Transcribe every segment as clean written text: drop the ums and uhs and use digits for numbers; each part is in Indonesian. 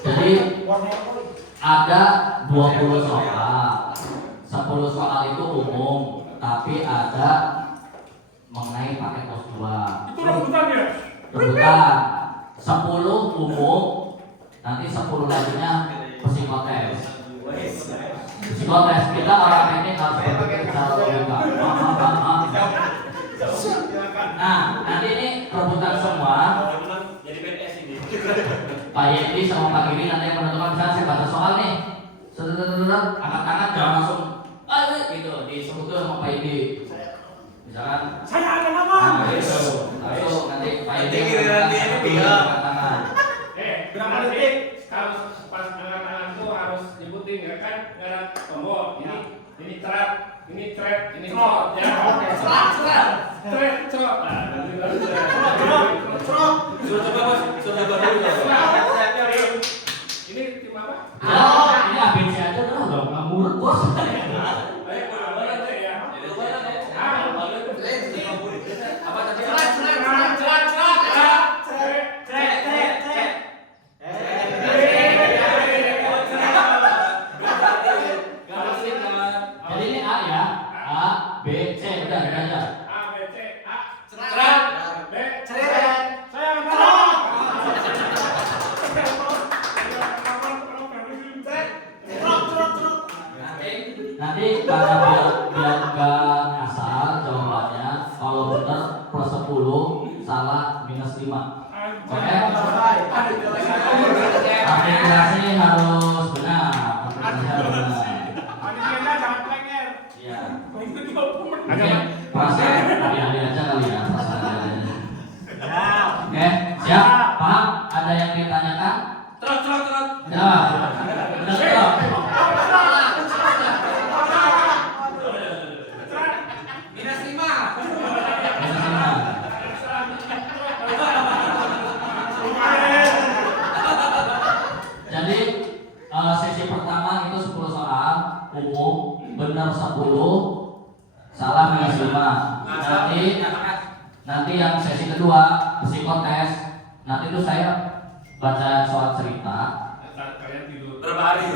Jadi ada 20 soal. 10 soal itu umum, tapi ada mengenai paket pos 2. Itu rebutan ya? Rebutan. 10 umum, nanti 10 lainnya psikotes. Psikotes kita orang teknik harus berpikir secara logika. Nah, nanti ini rebutan semua. Jadi PNS ini. Pak Yedi sama Pak Giri nanti yang menentukan. Misalnya saya baca soal nih, angkat tangan jangan langsung gitu disebut sama Pak Yedi. Misalkan Saya ada nama. Gitu. Langsung nanti Pak Yedi angkat tangan. Berapa detik? Kalau pas angkat tangan tuh harus nyebutin ya kan? Nggak ada tombol. Ini trap, ini trap, ini trap. Ya, oke. Trap, trap. Suruh coba bos, suruh coba dulu ya. Ini tim apa? Ini ABC aja tuh nggak mulut bos. Ayo, boleh aja ya. Apa tadi? Jadi ini A ya, A, B, C, udah aja. A, B, C, A. B, C. Saya angkat tangan. Nanti karena biar nggak asal jawabannya, kalau benar plus 10, salah minus 5. Oke? Aplikasi harus benar. Aplikasi harus benar. Panitianya jangan plenger. Iya. Itu 20 menit. Oke, perasaan adik-adik aja kali ya, perasaan adik-adik. Oke, siap? Paham? Ada yang ditanyakan? Trot. Ya. Udah stop. Minus 5. Jadi sesi pertama itu 10 soal umum, benar 10, salah minus 5. Nanti yang sesi kedua psikotes. Nanti itu saya baca soal cerita. Kalian tidur. Berapa hari?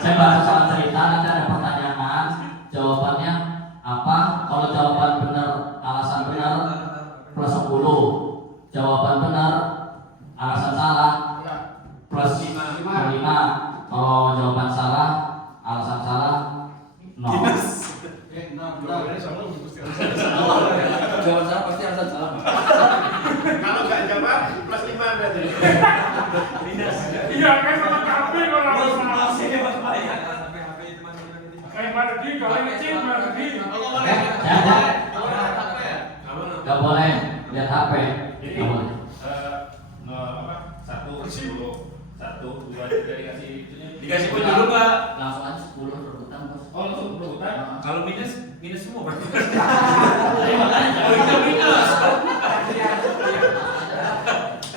Saya baca soal cerita, nanti ada pertanyaan, jawabannya apa? Kalau jawaban benar, alasan benar plus 10. Jawaban benar, alasan salah plus 5. Kalau jawaban salah, alasan salah 0. Jawaban salah pasti alasan salah. Kalau nggak jawab plus 5 berarti. Iya, kayak sama kafe kalau harus salah. Kayak Mardi, kalau ngecil Mardi. Gak boleh lihat HP. Jadi Gak boleh. apa? 1, 10, 1, 2, 3 dikasih itunya. Dikasih poin dulu Pak. Langsung aja 10 rebutan bos. Oh, langsung berebutan. Kalau minus semua berarti. Makanya Kita minus.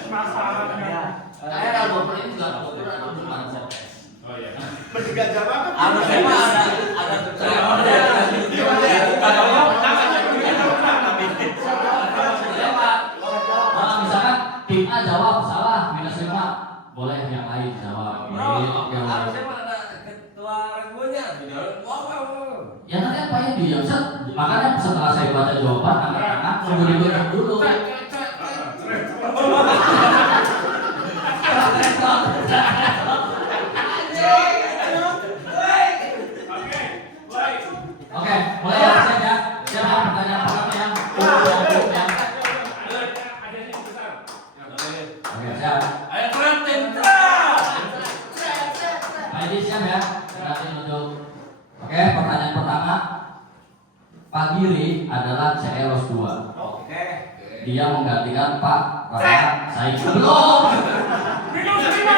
Masalahnya. saya kalau ini juga atau bukan stres. Oh iya. Bertiga jawab kan? Harusnya mah ada misalkan tim A jawab salah minus 5, boleh yang lain jawab. Yang lain. ada ketua responnya. Ya nanti apa yang dia makanya setelah saya baca jawaban anak-anak tunggu dibuat dulu. Oke, mulai ya saja. Siapa pertanyaan pertama yang umum ya? Ada yang besar. Oke, siap. Ayo keren tim. Pak Edi siap ya? Berarti untuk. Oke, pertanyaan pertama. Pak Giri adalah CLOS 2. Oke. Dia menggantikan Pak Rama Said. Belum. Minus 5.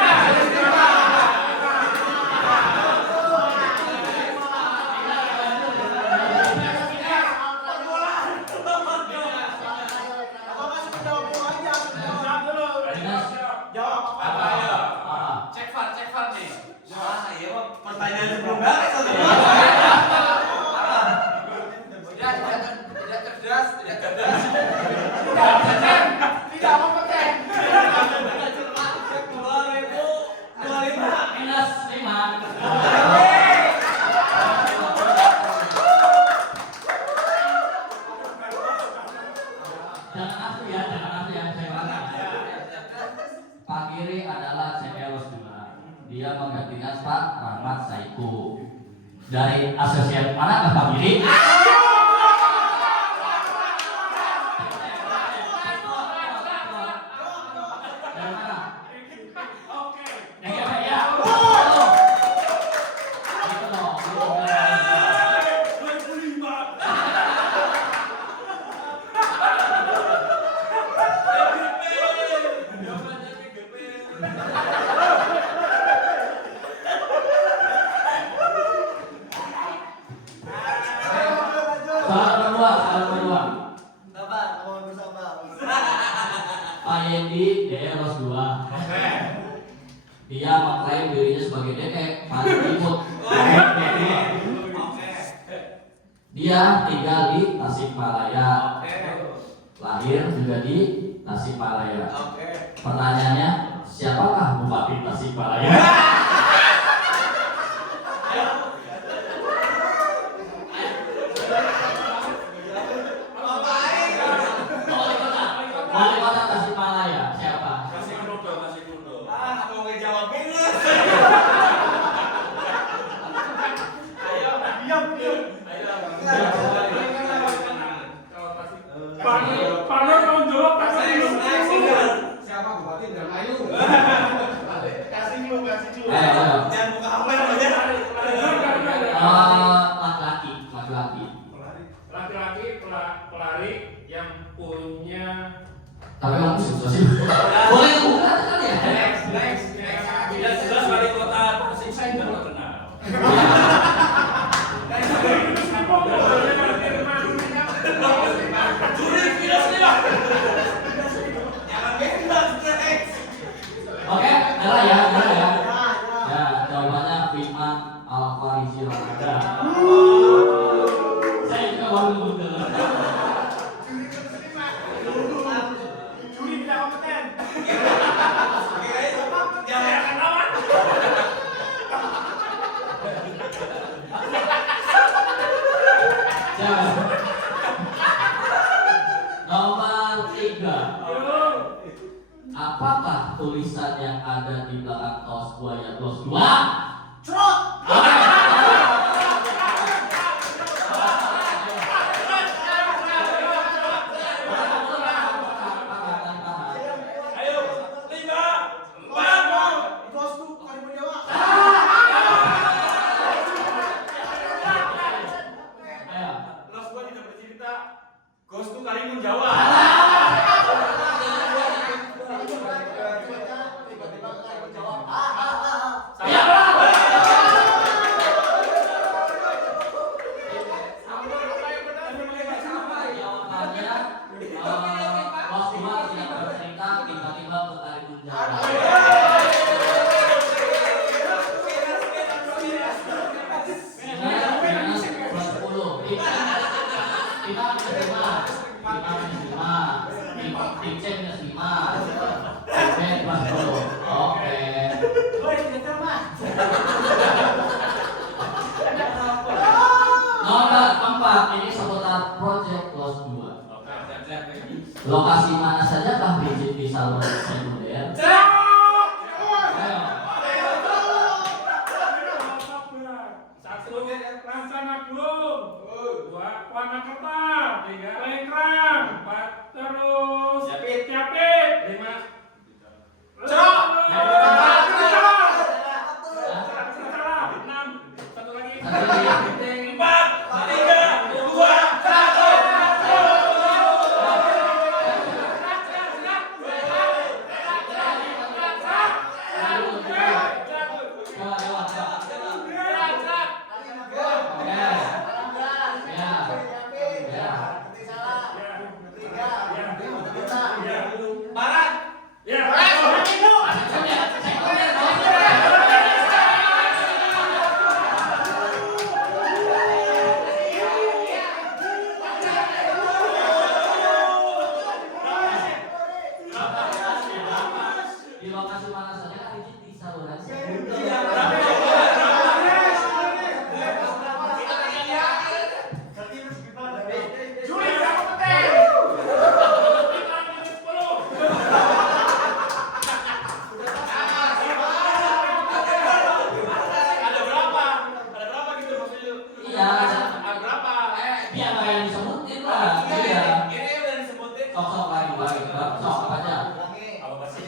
Jawab. Apa ya? Cek far nih. Wah, iya Pak. Pertanyaan sebelum beres tadi. Tidak cerdas. Tidak kompeten. yang saya ulangi. Pak Giri adalah CLOS juga. Dia menggantikan Pak Rahmat Saiku. Dari asosiasi mana Pak Giri? Dari mana? Oke. Ya. Itu dong. Soal kedua. Pak Yendi DLOS 2. Dia mengklaim dirinya sebagai DE paling imut. Dia tinggal di Tasikmalaya. Lahir juga di Tasikmalaya. Pertanyaannya, siapakah Bupati Tasikmalaya? Wali kota Tasikmalaya siapa? Kasih kudo. Mau ngejawab minus. Panor mau jawab Siapa Bupati Indramayu? Kasih dulu. Ayo. Jangan buka amel aja. Laki-laki. Laki-laki pelari yang punya Tapi kamu susah sih. Boleh buka kan ya? Next. Tidak jelas wali kota Tasik saya nggak kenal. Juri tidak sih. Jangan bebas next. Oke, nyerah ya. Ya, jawabannya Firman Alfarizi Ramadan. Saya juga baru Google. Juri tidak kompeten. Jangan lawan. Ya. Nomor 3. Apakah tulisan yang ada di belakang kaos buaya kaos 2? Trot. Ayo, 5, 4. Bosku Karimun Jawa. Ayo. Los gua tidak bercerita. Ghost tuh Karimun Jawa. Tiba-tiba Karimun Jawa. Ya. Jawabannya kaos 2 tidak bercerita tiba-tiba ke Karimun Jawa. Minus 10. Kita minus 5. Tim C minus 5. B plus 10. Oke. Nomor 4 ini seputar Project Los 2. Lokasi mana saja kah Bridget di saluran sekunder? Ayo. Satu, Laksana Gung. Dua, Wanakerta. Tiga, Lengkrang. Empat, terus Capit. Lima, Cok. enam, satu lagi. Satu lagi. 4, 3, 2, 1. Barat. Ya. Di lokasi mana saja kah Bridget di saluran sekunder? Juri tidak kompeten. apa aja? Apa masih?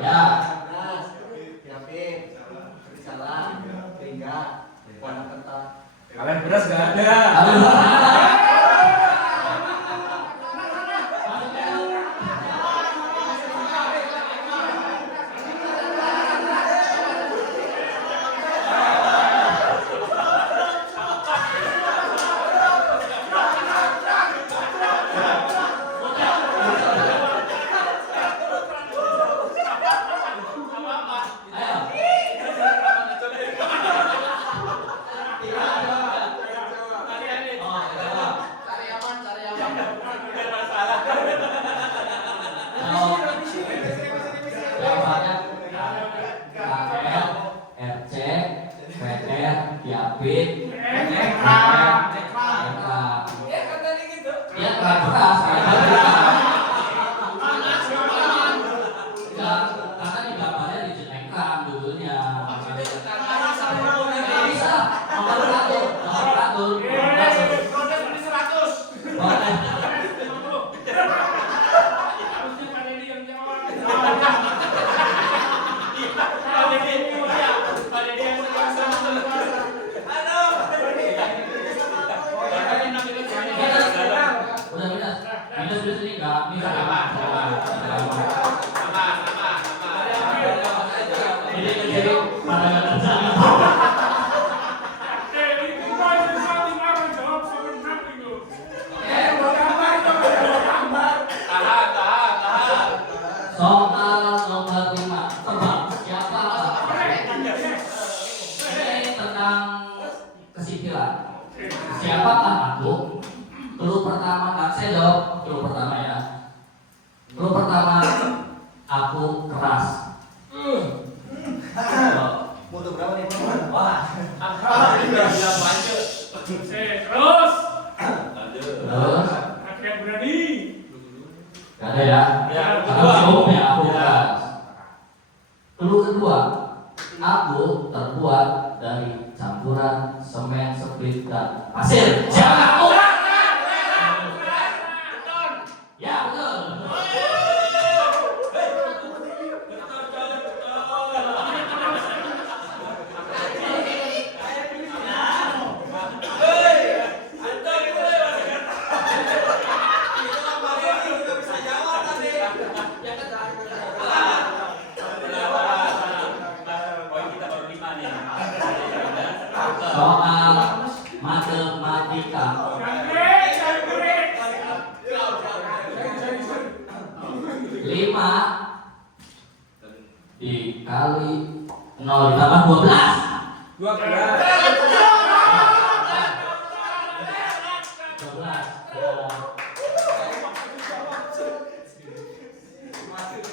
Ya. Kalian beras nggak ada. Siapakah aku? Clue pertama, saya jawab clue pertama ya. Clue pertama, aku keras. Mutu berapa nih? Wah. Bilang maju. Terus. Terus? Aku yang berani. Gak ada ya? Langsung ya, aku keras. Clue kedua, aku terbuat dari campuran semen, sprit, dan pasir. Siapa aku? Ya betul. Soal matematika. 5 dikali 0 ditambah 12. 12.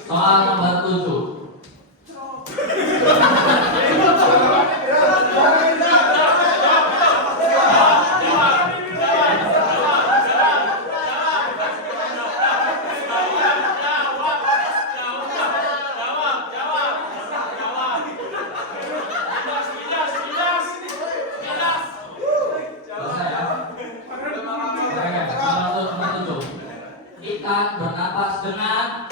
Soal nomor 7. Ikan bernapas dengan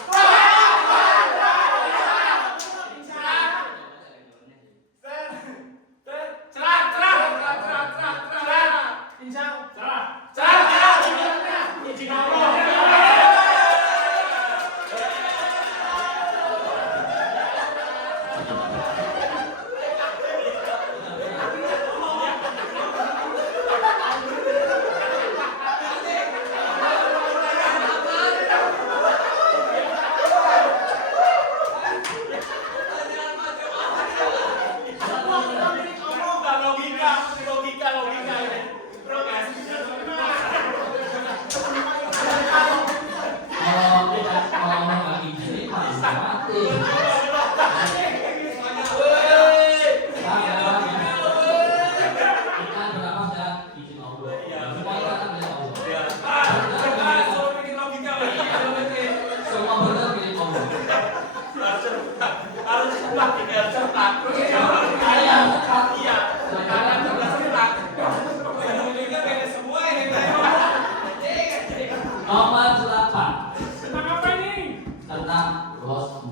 Ros 2.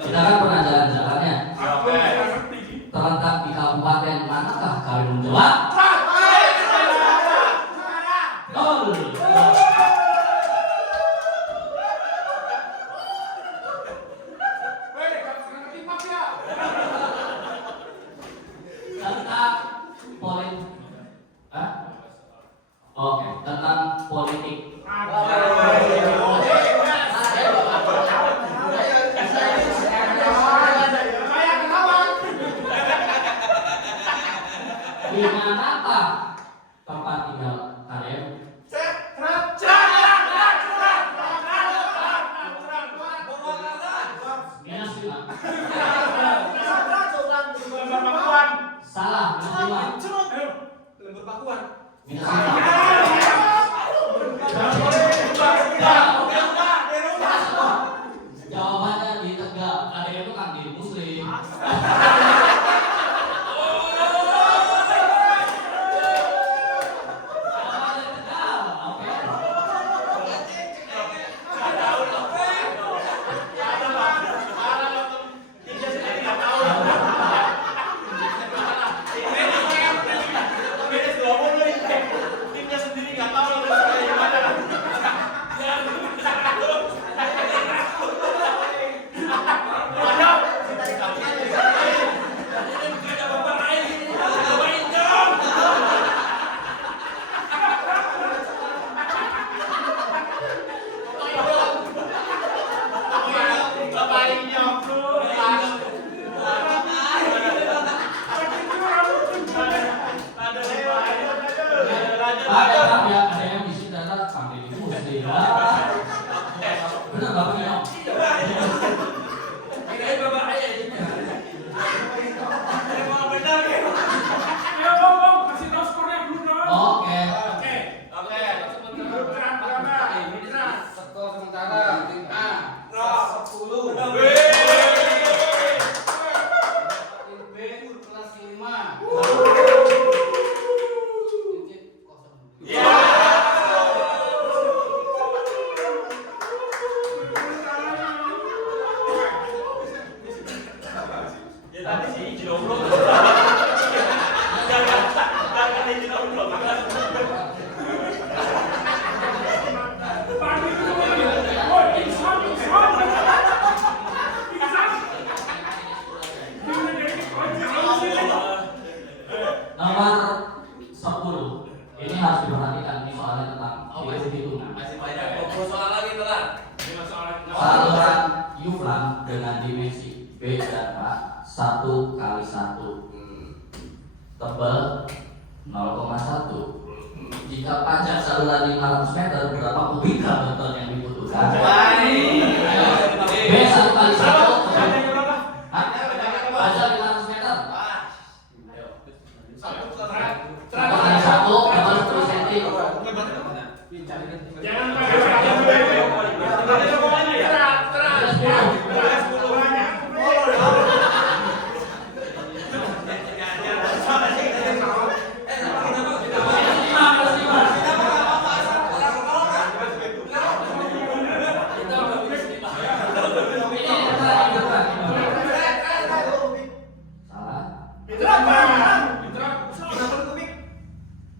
Kita kan pernah jalan-jalannya. Terletak di kabupaten manakah? Kalian menjawab? Nol. Tentang politik. Oke, tentang politik. Di manakah tempat tinggal kalian? Minus 5. Salah, minus 5. Minus 5. Jawabannya di Tegal. Ada itu kan di Muslim. Jawabannya Tegal. Oke. Ada yang di sini data sampai di Muslim. Benar Bapak Nyong? Oke. Skor sementara tim A 10. Tim B kelas 5. Nomor 10. Ini harus diperhatikan, ini soalnya tentang hitung-hitungan. Saluran Yuflam dengan dimensi B dan A 1 kali 1 tebal 0,1. Jika panjang saluran 500 meter, berapa kubikal beton yang dibutuhkan? B 1 kali 1 panjang 500 meter. 1 kali 1 tebal 10 cm.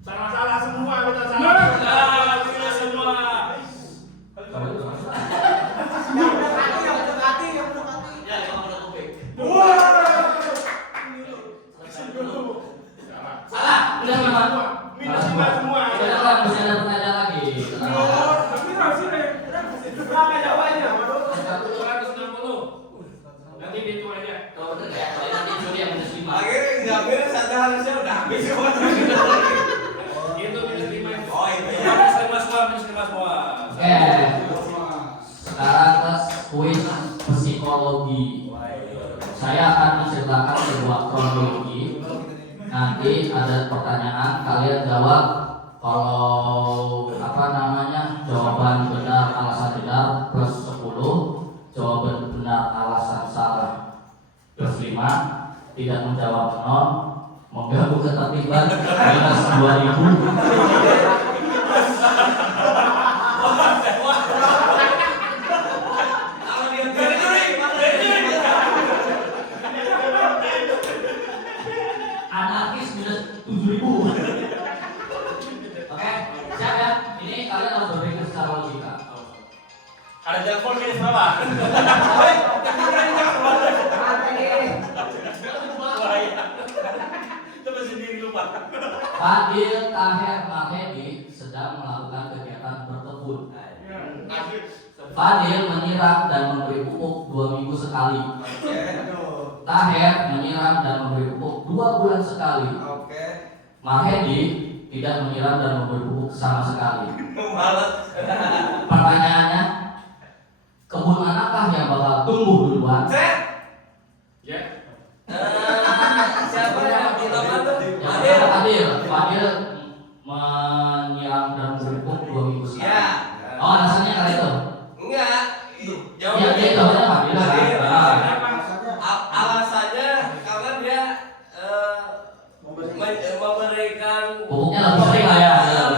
Jangan salah semua kita salah. Semua. Salah, udah semua. Minus 5 semua. Udah kan, masih ada pertanyaan lagi. 260. Nanti dihitung aja. Kalau bener ya, kalau nanti juri yang minus 5. Akhirnya nggak beres, ada harusnya udah habis semua. Itu minus 5 itu. Oh itu ya. Minus 5 semua. Oke. Sekarang tes kuis psikologi. Saya akan menceritakan sebuah kronologi. Nanti ada pertanyaan, kalian jawab. Kalau jawaban benar alasan benar plus 10, jawaban benar alasan salah plus 5, tidak menjawab 0, mengganggu ketertiban minus 2000. Ada telepon ini berapa? Coba sendiri lupa. Fadil Taher Mahedi sedang melakukan kegiatan berkebun. Fadil menyiram dan memberi pupuk 2 minggu sekali. Taher menyiram dan memberi pupuk 2 bulan sekali. Mahedi tidak menyiram dan memberi pupuk sama sekali. Pertanyaannya, kebun manakah yang bakal tumbuh duluan? Ya. Siapa yang pertama tuh? Fadil menyiram dan memberi pupuk 2 minggu sekali. Ya. Oh, alasannya karena itu? Enggak. Ya, dia jawabnya Fadil kan? Alasannya karena dia memberikan Pupuknya lebih sering lah ya.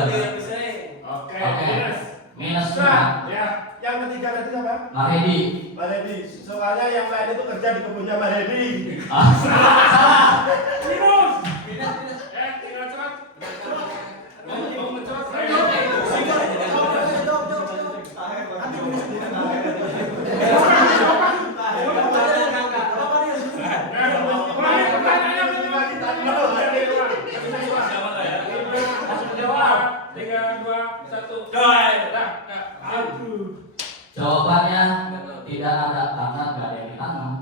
lebih sering. Oke. Oke. Minus Nah, ya. Yang ketiga tadi siapa? Mahedi. Mbak Dedi. Soalnya yang lain itu kerja di kebunnya Mbak Dedi. Minus. Tinggal cerat. Mau mencerat. Jawabannya tidak ada karena nggak ada yang ditanam.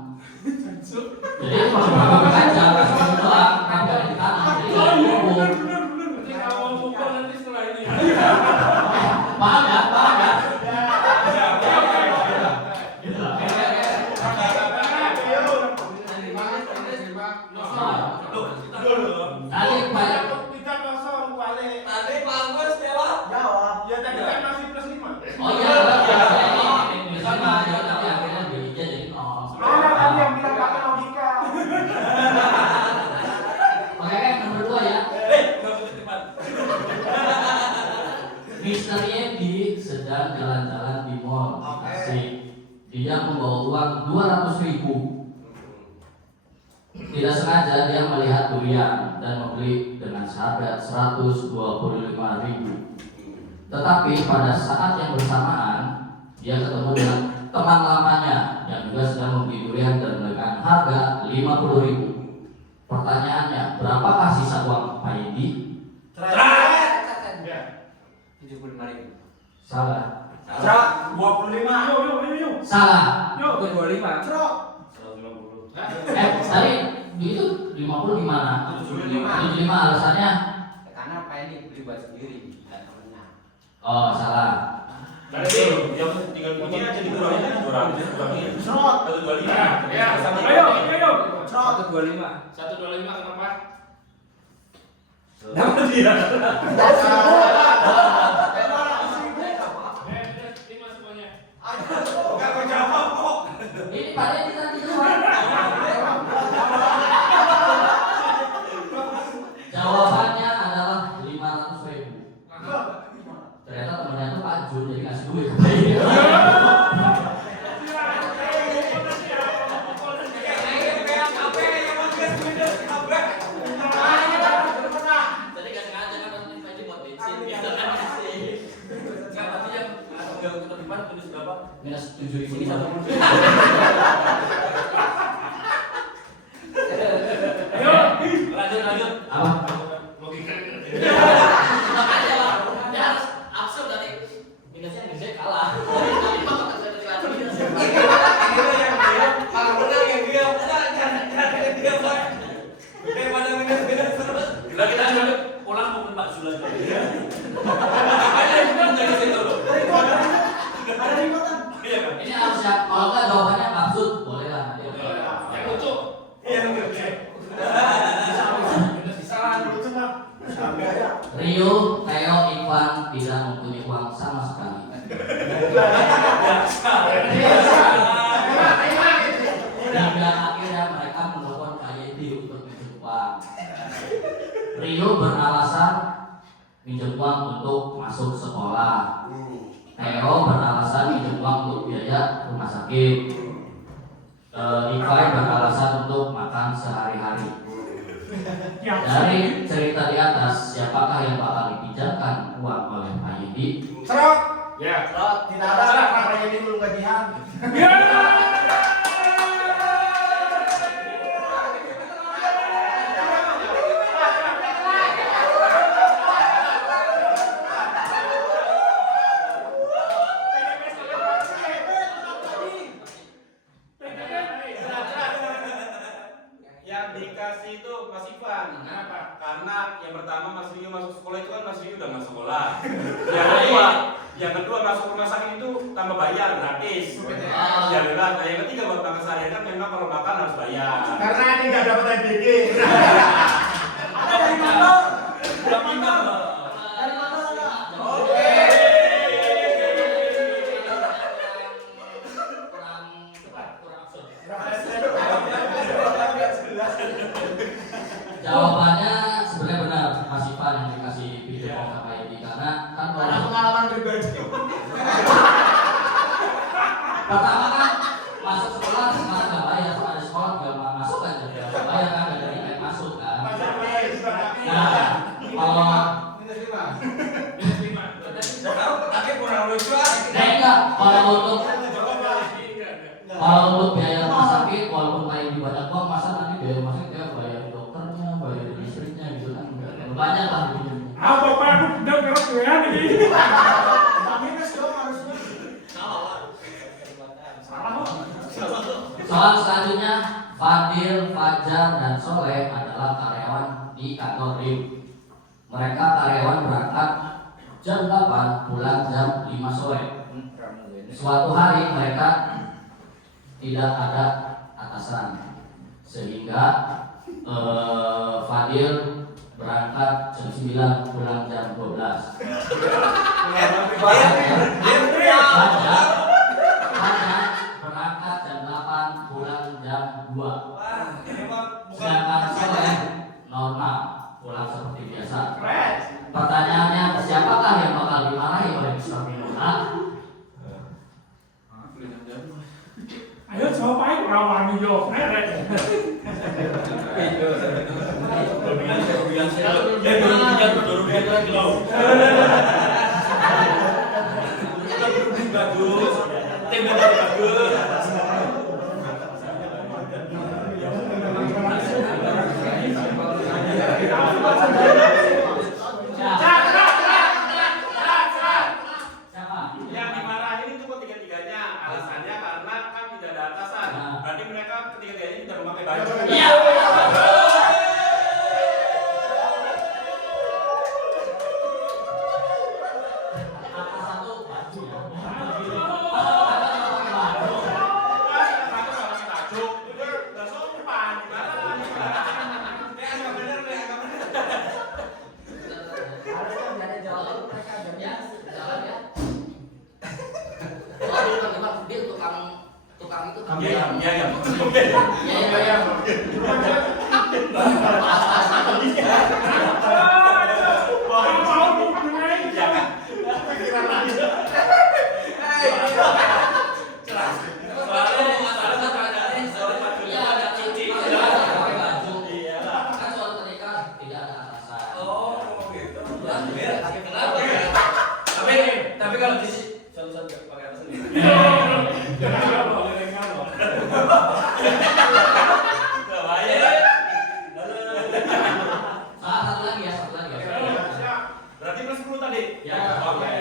Jadi kalau aja langsung doang, nggak ada yang ditanam. Jadi nggak tumbuh. Paham ya? Paham ya? Tadi banyak. Tadi Pak Agus jawab. Ya tadi kan masih plus 5. Oh iya, ini misalnya tapi akhirnya dia jadi nol. Tadi yang bilang pakai logika. Oke, nomor 2 ya. Mr. Yendi sedang jalan-jalan di mall. Asik. Dia membawa uang 200.000. Tidak sengaja dia melihat durian dan membeli dengan harga 125.000. Tetapi pada saat yang bersamaan dia ketemu dengan teman lamanya yang juga sedang membeli durian dan dengan harga 50.000. Pertanyaannya, berapakah sisa uang Pak Yendi? Ya. 75.000. Salah. 25. Salah. 25. Tadi itu 50 gimana? 75 alasannya? Karena apa ini beli buat sendiri, dan temennya. Oh, salah. Berarti yang tinggal begini aja dikurangin kan 200 kurangin. 125. Ya, Sama ayo. 125. 125 kenapa? Dapat dia. Lima semuanya. Enggak kau jawab kok. Ini pada kita jawab. Jawabannya adalah 500.000. Ternyata temennya tuh Pak Jun jadi ngasih duit ke dia. Tadi gak sengaja kan tadi buat bensin gitu kan sih. Enggak pasti yang enggak untuk depan tulis berapa? Minus 7.000 ini satu. Lanjut. Apa? Logika. Makanya lah, dia harus absurd tadi. Minusnya gede kalah. Tapi bakal terjadi lagi minusnya. Kalau menang yang dia jangan dia Pak. Daripada minus terus. Kita lanjut pulang mau Pak Zul aja. Ayo kita jadi situ loh. Ada ringkotan. Iya kan? Ini harus ya, kalau nggak jawabannya absurd, boleh lah. Yang lucu. Iya lucu. Rio, Theo, Ivan tidak mempunyai uang sama sekali. Hingga akhirnya mereka menelpon Pak Yendi untuk minjem uang. Rio beralasan minjem uang untuk masuk sekolah. Theo beralasan minjem uang untuk biaya rumah sakit. Ivan beralasan untuk makan sehari-hari. Dari cerita di atas, siapakah yang bakal dipinjamkan uang oleh Pak Yendi? Ya. Tidak ada. Pak Yendi belum masuk rumah sakit itu tanpa bayar gratis. Ah. Ya benar. Nah, yang ketiga buat makan sehari kan memang kalau makan harus bayar. Karena ini nggak dapat MBG. Ada dari mana? Udah pintar. Dari mana Lala? Oke. Jawabannya sebenarnya benar, Mas Ivan yang dikasih video sama ini karena kan Karena kalau pengalaman pribadi. pertama kan masuk sekolah sekarang nggak bayar, kalau ada sekolah nggak masuk aja nggak bayar kan, nggak ada tiket masuk kan. Nah kalau Tapi kurang lucu ah. enggak kalau untuk biaya rumah sakit walaupun paling banyak uang masa nanti biaya rumah sakit ya bayar dokternya, bayar listriknya gitu kan nggak banyak lah gitu. Ah, bapak aku udah kerap ya nih. Soal selanjutnya, Fadil, Fajar, dan Soleh adalah karyawan di kantor RIM. Mereka karyawan berangkat jam 8, pulang jam 5 sore. Suatu hari mereka tidak ada atasan, sehingga Fadil berangkat jam 9, pulang jam 12. Fajar berangkat jam 8, pulang jam 2. Sedangkan Soleh normal, pulang seperti biasa. Pertanyaannya, siapakah yang bakal dimarahi oleh Mr. Minona? Ayo coba aja rawan yo. Yang dimarahin itu ketiga-tiganya. Alasannya karena kan tidak ada atasan. Berarti mereka ketiga-tiganya tidak memakai baju. Iya. Atasan tuh baju ya. Tukang itu Tapi kalau di satu-satu pakai atas sendiri. Satu lagi ya. Berarti plus 10 tadi? Ya. Oke.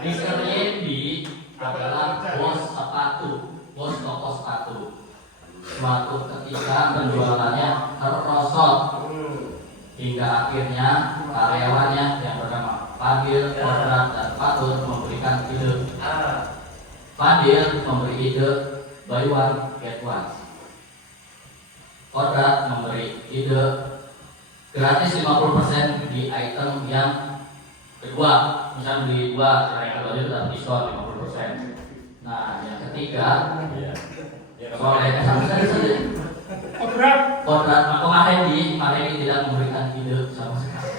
Mr. Yendi adalah bos sepatu, bos toko sepatu. Suatu ketika penjualannya terprosot hingga akhirnya karyawannya yang bernama Fadil, Kodrat, dan Fatur memberikan ide. Fadil memberi ide buy one get one. Kodrat memberi ide gratis 50% di item yang kedua. Misalnya beli 2, yang kedua itu dapat diskon 50%. Nah, yang ketiga Soleh Kodrat kemarin tidak memberikan ide sama sekali.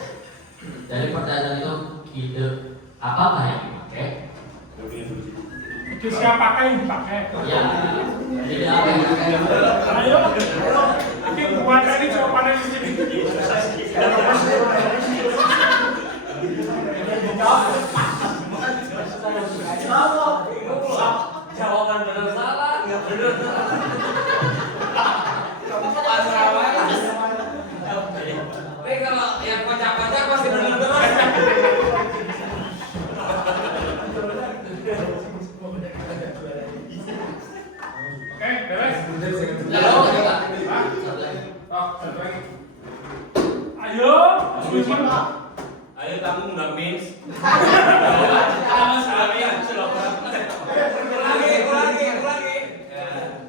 Dari pertanyaan itu ide apakah yang dipakai? Itu siapa yang dipakai? Ya, ide apa yang dipakai? Ayo, ini buat tadi jawabannya di sini. Jawaban benar salah, nggak benar. Tapi kalau yang kocak-kocak pasti benar terus. Oke, beres. Lalu, Oh, Ayo, ayo kamu nggak miss. Kamu sekali aja loh. Kurangi.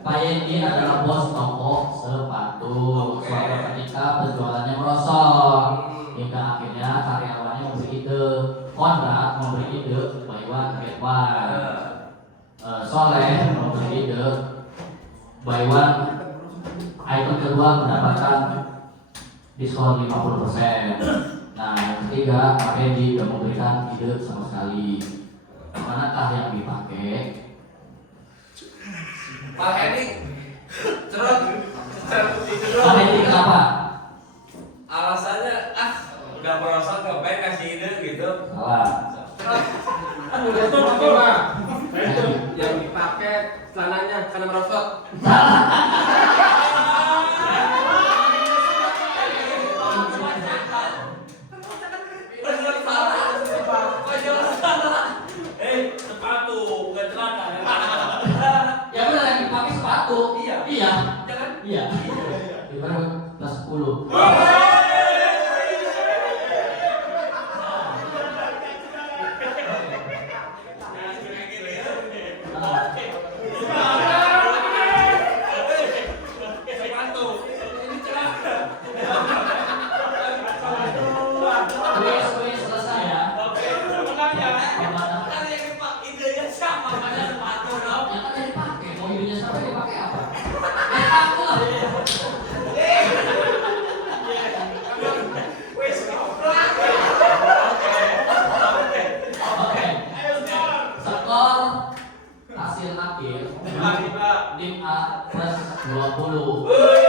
Pak Yedi adalah bos toko sepatu. Suatu ketika penjualannya merosot, hingga akhirnya karyawannya memberi ide, Konrad memberi ide buy one get one, Soleh memberi ide buy one item kedua mendapatkan diskon 50%. Nah, yang ketiga Pak Yedi tidak memberikan ide sama sekali. Manakah yang dipakai? Pak Henny, cerot. Pak Yedi kenapa? Alasannya udah merosot ngapain kasih ide gitu. Salah. Cerot. Betul Pak. Yang dipakai celananya karena merosot. Sepatu, bukan celana. Ya benar yang dipakai sepatu. Iya. Jangan. Iya. Gimana kelas 10? Kuis selesai ya. Ya kan yang dipakai. Mau idenya siapa yang dipakai apa? Aku lah. Oke. Skor hasil akhir tim A plus 20.